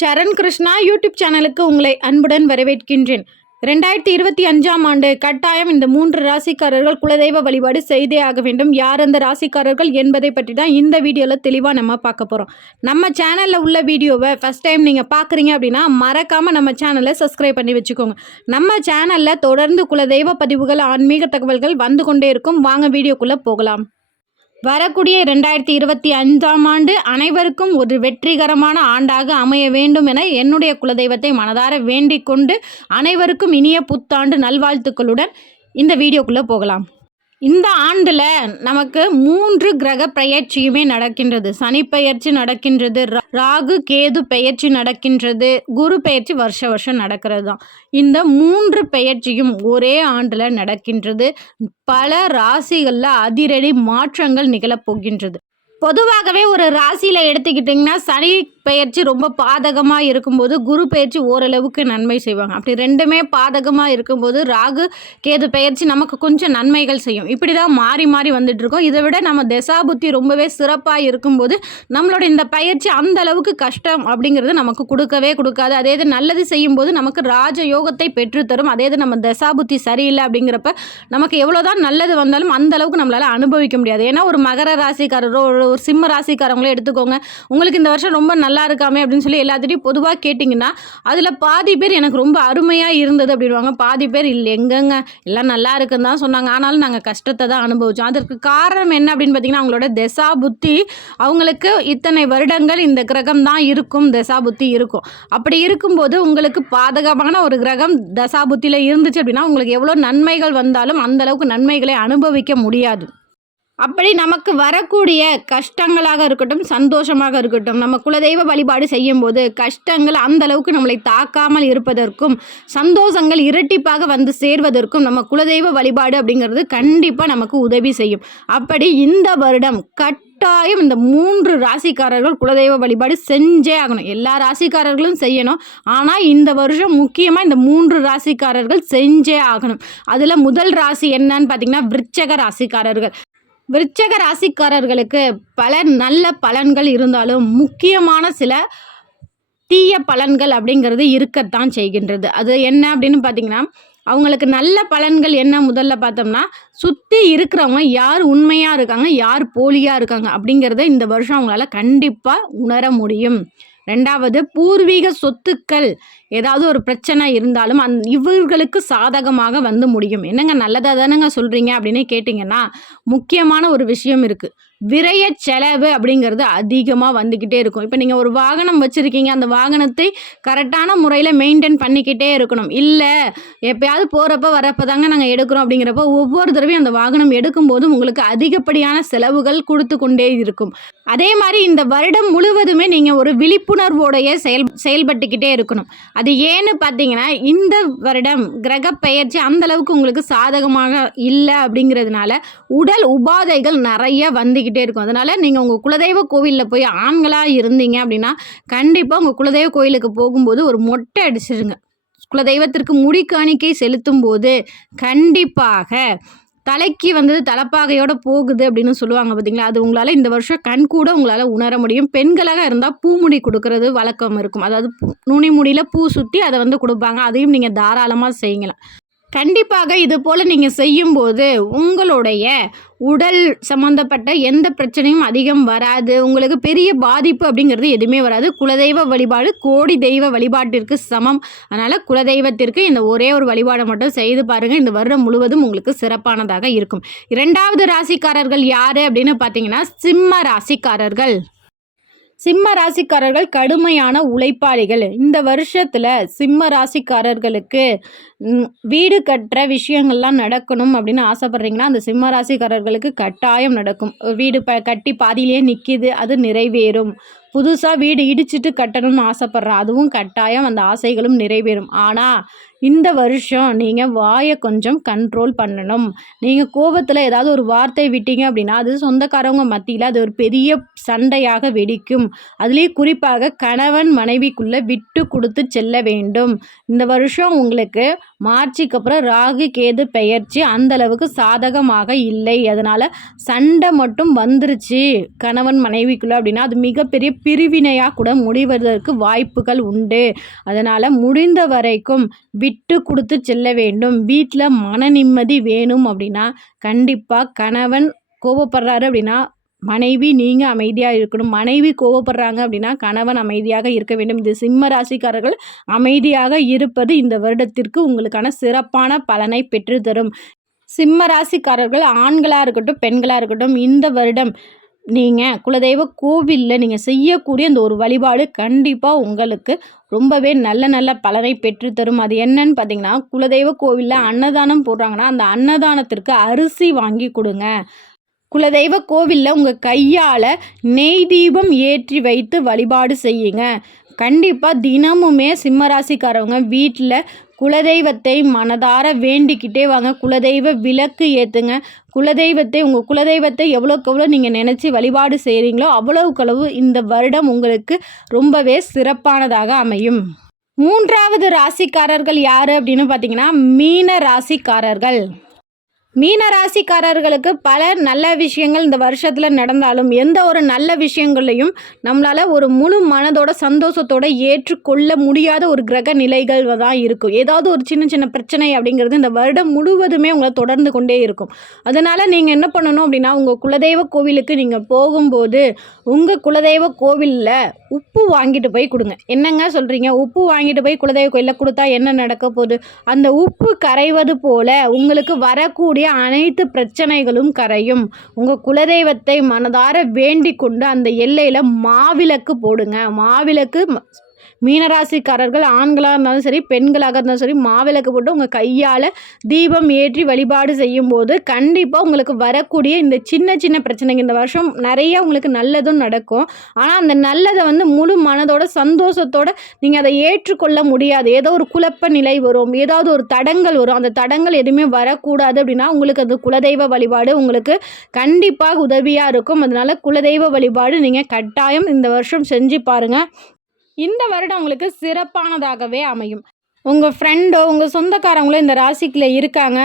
சரண் Krishna YouTube சேனலுக்கு உங்களை அன்புடன் வரவேற்கின்றேன். 2025ஆம் ஆண்டு கட்டாயம் இந்த 3 ராசிக்காரர்கள் குலதெய்வ வழிபாடு செய்தே ஆக வேண்டும். யார் அந்த ராசிக்காரர்கள் என்பதை பற்றி தான் இந்த வீடியோவில் தெளிவாக நம்ம பார்க்க போகிறோம். நம்ம சேனலில் உள்ள வீடியோவை ஃபஸ்ட் டைம் நீங்கள் பார்க்குறீங்க அப்படின்னா மறக்காமல் நம்ம சேனலை சப்ஸ்கிரைப் பண்ணி வச்சுக்கோங்க. நம்ம சேனலில் தொடர்ந்து குலதெய்வ பதிவுகள், ஆன்மீக தகவல்கள் வந்து கொண்டே இருக்கும். வாங்க வீடியோக்குள்ளே போகலாம். வரக்கூடிய 2025ஆம் ஆண்டு அனைவருக்கும் ஒரு வெற்றிகரமான ஆண்டாக அமைய வேண்டும் என என்னுடைய குலதெய்வத்தை மனதார வேண்டிக் கொண்டு அனைவருக்கும் இனிய புத்தாண்டு நல்வாழ்த்துக்களுடன் இந்த வீடியோக்குள்ளே போகலாம். இந்த ஆண்டில் நமக்கு 3 கிரக பெயர்ச்சியுமே நடக்கின்றது. சனி பெயர்ச்சி நடக்கின்றது, ராகு கேது பெயர்ச்சி நடக்கின்றது, குரு பெயர்ச்சி வருஷம் நடக்கிறது தான். இந்த 3 பெயர்ச்சியும் ஒரே ஆண்டில் நடக்கின்றது. பல ராசிகளில் அதிரடி மாற்றங்கள் நிகழப்போகின்றது. பொதுவாகவே ஒரு ராசியில் எடுத்துக்கிட்டிங்கன்னா சனி பெயர்ச்சி ரொம்ப பாதகமாக இருக்கும்போது குரு பெயர்ச்சி ஓரளவுக்கு நன்மை செய்வாங்க. அப்படி ரெண்டுமே பாதகமாக இருக்கும்போது ராகு கேது பெயர்ச்சி நமக்கு கொஞ்சம் நன்மைகள் செய்யும். இப்படி தான் மாறி மாறி வந்துட்டுருக்கோம். இதை விட நம்ம தசாபுத்தி ரொம்பவே சிறப்பாக இருக்கும்போது நம்மளோட இந்த பயிற்சி அந்த அளவுக்கு கஷ்டம் அப்படிங்கிறது நமக்கு கொடுக்கவே கொடுக்காது. அதே இது நல்லது செய்யும்போது நமக்கு ராஜ யோகத்தை பெற்றுத்தரும். அதே இது நம்ம தசாபுத்தி சரியில்லை அப்படிங்கிறப்ப நமக்கு எவ்வளோதான் நல்லது வந்தாலும் அந்த அளவுக்கு நம்மளால் அனுபவிக்க முடியாது. ஏன்னா ஒரு மகர ராசிக்காரரோ ஒரு சிம்ம ராசிக்காரங்களே எடுத்துக்கோங்க. உங்களுக்கு இந்த வருஷம் ரொம்ப நல்லா இருக்காமே அப்படின்னு சொல்லி எல்லாத்திட்டையும் பொதுவாக கேட்டிங்கன்னா அதில் பாதி பேர் எனக்கு ரொம்ப அருமையாக இருந்தது அப்படின்வாங்க. பாதி பேர் இல்லை எங்கங்க எல்லாம் நல்லா இருக்குன்னு தான் சொன்னாங்க, ஆனாலும் நாங்கள் கஷ்டத்தை தான் அனுபவித்தோம். அதற்கு காரணம் என்ன அப்படின்னு பார்த்தீங்கன்னா அவங்களோட தசா புத்தி, அவங்களுக்கு இத்தனை வருடங்கள் இந்த கிரகம் தான் இருக்கும், தசா புத்தி இருக்கும். அப்படி இருக்கும்போது உங்களுக்கு பாதகமான ஒரு கிரகம் தசா புத்தியில் இருந்துச்சு அப்படின்னா உங்களுக்கு எவ்வளோ நன்மைகள் வந்தாலும் அந்த அளவுக்கு நன்மைகளை அனுபவிக்க முடியாது. அப்படி நமக்கு வரக்கூடிய கஷ்டங்களாக இருக்கட்டும், சந்தோஷமாக இருக்கட்டும், நம்ம குலதெய்வ வழிபாடு செய்யும்போது கஷ்டங்கள் அந்த அளவுக்கு நம்மளை தாக்காமல் இருப்பதற்கும், சந்தோஷங்கள் இரட்டிப்பாக வந்து சேர்வதற்கும் நம்ம குலதெய்வ வழிபாடு அப்படிங்கிறது கண்டிப்பாக நமக்கு உதவி செய்யும். அப்படி இந்த வருடம் கட்டாயம் இந்த 3 ராசிக்காரர்கள் குலதெய்வ வழிபாடு செஞ்சே ஆகணும். எல்லா ராசிக்காரர்களும் செய்யணும். ஆனால் இந்த வருஷம் முக்கியமாக இந்த 3 ராசிக்காரர்கள் செஞ்சே ஆகணும். அதில் முதல் ராசி என்னன்னு பார்த்தீங்கன்னா விருச்சக ராசிக்காரர்கள். விருச்சக ராசிக்காரர்களுக்கு பல நல்ல பலன்கள் இருந்தாலும் முக்கியமான சில தீய பலன்கள் அப்படிங்கிறது இருக்கத்தான் செய்கின்றது. அது என்ன அப்படின்னு பார்த்தீங்கன்னா அவங்களுக்கு நல்ல பலன்கள் என்ன முதல்ல பார்த்தோம்னா சுற்றி இருக்கிறவங்க யார் உண்மையாக இருக்காங்க, யார் போலியாக இருக்காங்க அப்படிங்கிறத இந்த வருஷம் அவங்களால கண்டிப்பாக உணர முடியும். 2வது பூர்வீக சொத்துக்கள் ஏதாவது ஒரு பிரச்சனை இருந்தாலும் இவர்களுக்கு சாதகமாக வந்து முடியும். என்னங்க நல்லதாக தானேங்க சொல்கிறீங்க அப்படின்னு கேட்டிங்கன்னா முக்கியமான ஒரு விஷயம் இருக்குது. விரய செலவு அப்படிங்கிறது அதிகமாக வந்துக்கிட்டே இருக்கும். இப்போ நீங்கள் ஒரு வாகனம் வச்சுருக்கீங்க, அந்த வாகனத்தை கரெக்டான முறையில் மெயின்டைன் பண்ணிக்கிட்டே இருக்கணும். இல்லை எப்போயாவது போகிறப்ப வரப்போ தாங்க நாங்கள் எடுக்கிறோம் அப்படிங்கிறப்ப ஒவ்வொரு தடவையும் அந்த வாகனம் எடுக்கும்போதும் உங்களுக்கு அதிகப்படியான செலவுகள் கொடுத்து கொண்டே இருக்கும். அதே மாதிரி இந்த வருடம் முழுவதுமே நீங்கள் ஒரு விழிப்புணர்வோடைய செயல்பட்டுக்கிட்டே இருக்கணும். அது ஏன்னு பார்த்தீங்கன்னா இந்த வருடம் கிரக பெயர்ச்சி அந்தளவுக்கு உங்களுக்கு சாதகமாக இல்லை அப்படிங்கிறதுனால உடல் உபாதைகள் நிறைய வந்துக்கிட்டே இருக்கும். அதனால் நீங்கள் உங்கள் குலதெய்வ கோவிலில் போய் ஆண்களாக இருந்தீங்க அப்படின்னா கண்டிப்பாக உங்கள் குலதெய்வ கோயிலுக்கு போகும்போது ஒரு மொட்டை அடிச்சிருங்க. குலதெய்வத்திற்கு முடி காணிக்கை செலுத்தும் போது கண்டிப்பாக தலைக்கு தலைப்பாகையோடு போகுது அப்படின்னு சொல்லுவாங்க பார்த்தீங்களா, அது உங்களால் இந்த வருஷம் கண்கூட உங்களால் உணர முடியும். பெண்களாக இருந்தால் பூமுடி கொடுக்கறது வழக்கம் இருக்கும். அதாவது நுனி முடியில் பூ சுற்றி அதை கொடுப்பாங்க. அதையும் நீங்கள் தாராளமாக செய்யலாம். கண்டிப்பாக இது போல் நீங்கள் செய்யும்போது உங்களுடைய உடல் சம்மந்தப்பட்ட எந்த பிரச்சனையும் அதிகம் வராது. உங்களுக்கு பெரிய பாதிப்பு அப்படிங்கிறது எதுவுமே வராது. குலதெய்வ வழிபாடு கோடி தெய்வ வழிபாட்டிற்கு சமம். அதனால் குலதெய்வத்திற்கு இந்த ஒரே ஒரு வழிபாடை மட்டும் செய்து பாருங்கள். இந்த வருடம் முழுவதும் உங்களுக்கு சிறப்பானதாக இருக்கும். 2வது ராசிக்காரர்கள் யார் அப்படின்னு பார்த்தீங்கன்னா சிம்ம ராசிக்காரர்கள். சிம்ம ராசிக்காரர்கள் கடுமையான உழைப்பாளிகள். இந்த வருஷத்தில் சிம்ம ராசிக்காரர்களுக்கு வீடு கட்டுற விஷயங்கள்லாம் நடக்கணும் அப்படின்னு ஆசைப்பட்றீங்கன்னா அந்த சிம்ம ராசிக்காரர்களுக்கு கட்டாயம் நடக்கும். வீடு கட்டி பாதியிலே நிற்கிது, அது நிறைவேறும். புதுசாக வீடு இடிச்சிட்டு கட்டணும்னு ஆசைப்பட்றேன், அதுவும் கட்டாயம் அந்த ஆசைகளும் நிறைவேறும். ஆனால் இந்த வருஷம் நீங்கள் வாயை கொஞ்சம் கண்ட்ரோல் பண்ணணும். நீங்கள் கோபத்தில் ஏதாவது ஒரு வார்த்தை விட்டீங்க அப்படின்னா அது சொந்தக்காரவங்க மத்தியில் அது ஒரு பெரிய சண்டையாக வெடிக்கும். அதுலேயும் குறிப்பாக கணவன் மனைவிக்குள்ளே விட்டு கொடுத்து செல்ல வேண்டும். இந்த வருஷம் உங்களுக்கு மார்ச்சுக்கு அப்புறம் ராகு கேது பெயர்ச்சி அந்த அளவுக்கு சாதகமாக இல்லை. அதனால் சண்டை மட்டும் வந்துருச்சு கணவன் மனைவிக்குள்ளே அப்படின்னா அது மிகப்பெரிய பிரிவினையாக கூட முடிவதற்கு வாய்ப்புகள் உண்டு. அதனால் முடிந்த வரைக்கும் விட்டு கொடுத்து செல்ல வேண்டும். வீட்டில் மன நிம்மதி வேணும் அப்படின்னா கண்டிப்பாக கணவன் கோபப்படுறாரு அப்படின்னா மனைவி நீங்கள் அமைதியாக இருக்கணும். மனைவி கோபப்படுறாங்க அப்படின்னா கணவன் அமைதியாக இருக்க வேண்டும். இது சிம்ம ராசிக்காரர்கள் அமைதியாக இருப்பது இந்த வருடத்திற்கு உங்களுக்கான சிறப்பான பலனை பெற்றுத்தரும். சிம்ம ராசிக்காரர்கள் ஆண்களாக இருக்கட்டும் பெண்களாக இருக்கட்டும் இந்த வருடம் நீங்கள் குலதெய்வ கோவிலில் நீங்கள் செய்யக்கூடிய இந்த ஒரு வழிபாடு கண்டிப்பாக உங்களுக்கு ரொம்பவே நல்ல பலனை பெற்றுத்தரும். அது என்னன்னு பார்த்தீங்கன்னா குலதெய்வ கோவிலில் அன்னதானம் போடுறாங்கன்னா அந்த அன்னதானத்திற்கு அரிசி வாங்கி கொடுங்க. குலதெய்வ கோவிலில் உங்கள் கையால் நெய் தீபம் ஏற்றி வைத்து வழிபாடு செய்யுங்க. கண்டிப்பாக தினமுமே சிம்மராசிக்காரவங்க வீட்டில் குலதெய்வத்தை மனதார வேண்டிக்கிட்டே வாங்க. குலதெய்வ விளக்கு ஏற்றுங்க. உங்கள் குலதெய்வத்தை எவ்வளோக்கு எவ்வளோ நீங்கள் நினச்சி வழிபாடு செய்கிறீங்களோ அவ்வளவுக்களவு இந்த வருடம் உங்களுக்கு ரொம்பவே சிறப்பானதாக அமையும். 3வது ராசிக்காரர்கள் யார் அப்படின்னு பார்த்தீங்கன்னா மீன ராசிக்காரர்கள். மீன ராசிக்காரர்களுக்கு பல நல்ல விஷயங்கள் இந்த வருஷத்தில் நடந்தாலும் எந்த ஒரு நல்ல விஷயங்களையும் நம்மளால் ஒரு முழு மனதோட சந்தோஷத்தோடு ஏற்றுக்கொள்ள முடியாத ஒரு கிரக நிலைகள் தான் இருக்கும். ஏதாவது ஒரு சின்ன பிரச்சனை அப்படிங்கிறது இந்த வருடம் முழுவதுமே உங்களை தொடர்ந்து கொண்டே இருக்கும். அதனால் நீங்கள் என்ன பண்ணணும் அப்படின்னா உங்கள் குலதெய்வ கோவிலுக்கு நீங்கள் போகும்போது உங்கள் குலதெய்வ கோவிலில் உப்பு வாங்கிட்டு போய் கொடுங்க. என்னங்க சொல்கிறீங்க? உப்பு வாங்கிட்டு போய் குலதெய்வ கோயிலில் கொடுத்தா என்ன நடக்க போகுது? அந்த உப்பு கரைவது போல உங்களுக்கு வரக்கூடிய அனைத்து பிரச்சனைகளும் கரையும். உங்கள் குலதெய்வத்தை மனதார வேண்டிக் கொண்டு அந்த எல்லையில் மாவிளக்கு போடுங்க. மாவிளக்கு மீனராசிக்காரர்கள் ஆண்களாக இருந்தாலும் சரி பெண்களாக இருந்தாலும் சரி மாவிளக்கு போட்டு உங்கள் கையால் தீபம் ஏற்றி வழிபாடு செய்யும்போது கண்டிப்பாக உங்களுக்கு வரக்கூடிய இந்த சின்ன பிரச்சனைங்க இந்த வருஷம் நிறைய உங்களுக்கு நல்லதும் நடக்கும். ஆனால் அந்த நல்லதை முழு மனதோட சந்தோஷத்தோடு நீங்கள் அதை ஏற்றுக்கொள்ள முடியாது. ஏதோ ஒரு குழப்ப நிலை வரும், ஏதாவது ஒரு தடங்கள் வரும். அந்த தடங்கள் எதுவுமே வரக்கூடாது அப்படின்னா உங்களுக்கு அந்த குலதெய்வ வழிபாடு உங்களுக்கு கண்டிப்பாக உதவியாக இருக்கும். அதனால் குலதெய்வ வழிபாடு நீங்கள் கட்டாயம் இந்த வருஷம் செஞ்சு பாருங்கள். இந்த வருடம் உங்களுக்கு சிறப்பானதாகவே அமையும். உங்கள் ஃப்ரெண்டோ உங்கள் சொந்தக்காரங்களோ இந்த ராசிக்குள்ளே இருக்காங்க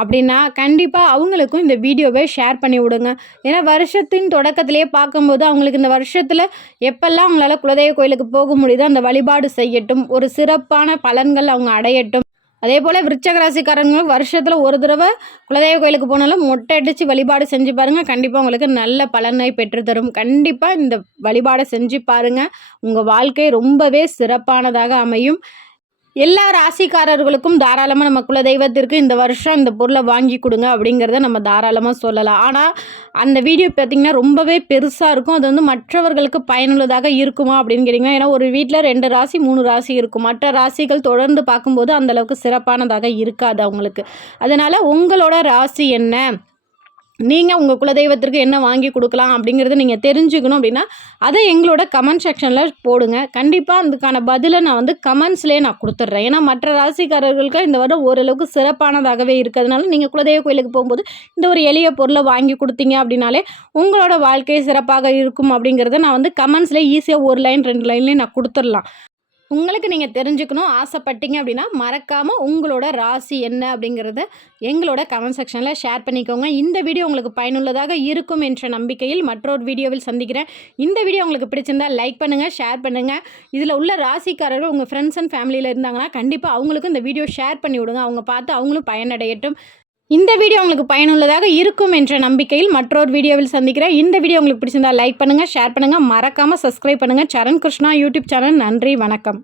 அப்படின்னா கண்டிப்பாக அவங்களுக்கும் இந்த வீடியோவை ஷேர் பண்ணி விடுங்க. ஏன்னா வருஷத்தின் தொடக்கத்திலேயே பார்க்கும்போது அவங்களுக்கு இந்த வருஷத்தில் எப்பெல்லாம் அவங்களால குலதெய்வ கோயிலுக்கு போக முடியுதோ அந்த வழிபாடு செய்யட்டும், ஒரு சிறப்பான பலன்கள் அவங்க அடையட்டும். அதே போல் விருச்சக ராசிக்காரங்களும் வருஷத்தில் ஒரு தடவை குலதெய்வ கோயிலுக்கு போனாலும் மொட்டை அடித்து வழிபாடு செஞ்சு பாருங்கள். கண்டிப்பாக உங்களுக்கு நல்ல பலனை பெற்றுத்தரும். கண்டிப்பாக இந்த வழிபாடை செஞ்சு பாருங்கள். உங்கள் வாழ்க்கை ரொம்பவே சிறப்பானதாக அமையும். எல்லா ராசிக்காரர்களுக்கும் தாராளமாக நம்ம குலதெய்வத்திற்கு இந்த வருஷம் இந்த பொருளை வாங்கி கொடுங்க அப்படிங்கிறத நம்ம தாராளமாக சொல்லலாம். ஆனால் அந்த வீடியோ பார்த்திங்கன்னா ரொம்பவே பெருசாக இருக்கும். அது மற்றவர்களுக்கு பயனுள்ளதாக இருக்குமா அப்படின்னு கேட்டிங்கன்னா, ஏன்னா ஒரு வீட்டில் 2 ராசி 3 ராசி இருக்கும். மற்ற ராசிகள் தொடர்ந்து பார்க்கும்போது அந்தளவுக்கு சிறப்பானதாக இருக்காது அவங்களுக்கு. அதனால் உங்களோட ராசி என்ன, நீங்கள் உங்கள் குலதெய்வத்திற்கு என்ன வாங்கி கொடுக்கலாம் அப்படிங்கிறத நீங்கள் தெரிஞ்சுக்கணும் அப்படின்னா அதை எங்களோட கமெண்ட் செக்ஷனில் போடுங்க. கண்டிப்பாக அதுக்கான பதிலை நான் கமெண்ட்ஸ்லேயே நான் கொடுத்துட்றேன். ஏன்னா மற்ற ராசிக்காரர்களுக்கு இந்த வருடம் ஓரளவுக்கு சிறப்பானதாகவே இருக்கிறதுனால நீங்கள் குலதெய்வ கோயிலுக்கு போகும்போது இந்த ஒரு எளிய பொருளை வாங்கி கொடுத்தீங்க அப்படின்னாலே உங்களோட வாழ்க்கை சிறப்பாக இருக்கும் அப்படிங்கிறத நான் கமெண்ட்ஸ்லேயே ஈஸியாக 1 லைன் 2 லைன்லேயே நான் கொடுத்துடலாம். உங்களுக்கு நீங்கள் தெரிஞ்சுக்கணும் ஆசைப்பட்டீங்க அப்படின்னா மறக்காமல் உங்களோட ராசி என்ன அப்படிங்கிறத எங்களோட கமெண்ட் செக்ஷனில் ஷேர் பண்ணிக்கோங்க. இந்த வீடியோ உங்களுக்கு பயனுள்ளதாக இருக்கும் என்ற நம்பிக்கையில் மற்றொரு வீடியோவில் சந்திக்கிறேன். இந்த வீடியோ உங்களுக்கு பிடிச்சிருந்தால் லைக் பண்ணுங்கள், ஷேர் பண்ணுங்கள். இதில் உள்ள ராசிக்காரர்கள் உங்கள் ஃப்ரெண்ட்ஸ் அண்ட் ஃபேமிலியில் இருந்தாங்கன்னா கண்டிப்பாக அவங்களுக்கும் இந்த வீடியோ ஷேர் பண்ணி விடுங்க. அவங்க பார்த்து அவங்களும் பயனடையட்டும். இந்த வீடியோ உங்களுக்கு பயனுள்ளதாக இருக்கும் என்ற நம்பிக்கையில் மற்றொரு வீடியோவில் சந்திக்கிறேன். இந்த வீடியோ உங்களுக்கு பிடிச்சிருந்தால் லைக் பண்ணுங்கள், ஷேர் பண்ணுங்கள், மறக்காமல் சப்ஸ்கிரைப் பண்ணுங்கள். சரண் கிருஷ்ணா யூடியூப் சேனல். நன்றி, வணக்கம்.